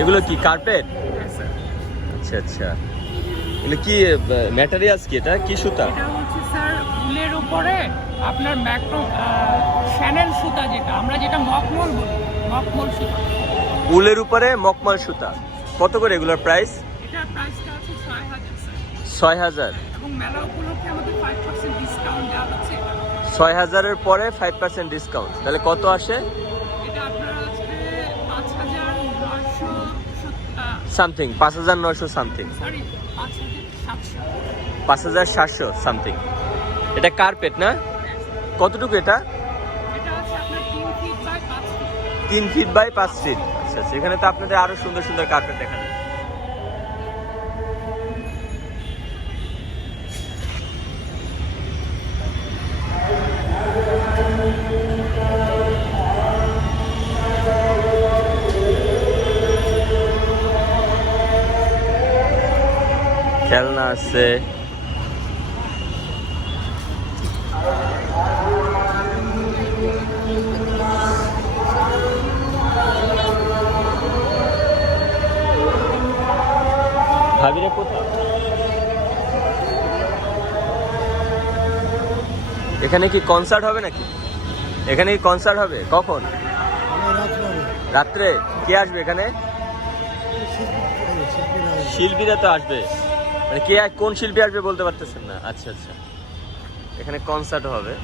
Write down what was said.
এগুলো কি কার্পেট? আচ্ছা আচ্ছা, এগুলো কি ম্যাটেরিয়ালস কি, এটা কি সুতা? এটা হচ্ছে স্যার উলের উপরে আপনার শ্যানেল সুতা, যেটা মখমল বলি, মখমল সুতা। উলের উপরে মখমল সুতা। কত করে এগুলোর প্রাইস? এটার প্রাইসটা আছে ৬,০০০ স্যার। ৬,০০০? এবং মেলা উপলক্ষে আমাদের 5% ডিসকাউন্ট দেওয়া হচ্ছে। ৬,০০০-এর পরে 5% ডিসকাউন্ট, তাহলে কত আসে? এটা আপনার আসবে ৫,৯০০ সামথিং, ৫,৯০০ সামথিং, সরি ৫,৭০০। ৫,৭০০ সামথিং। এটা কার্পেট না? কতটুকু এটা? এটা আছে আপনার 3 feet by 5 feet. 3 feet by 5 feet. আচ্ছা আচ্ছা, এখানে তো আপনাদের আরো সুন্দর সুন্দর কার্পেট দেখা যায়। খেলনা আছে, ভাবিরে কোথায়? এখানে কি কনসার্ট হবে নাকি? এখানে কি কনসার্ট হবে? কখন? রাত্রে। কে আসবে এখানে? শিল্পীরা তো আসবে, মানে কে কোন শিল্পী আসবে বলতে পারতেছেন না। আচ্ছা আচ্ছা, এখানে কনসার্ট হবে।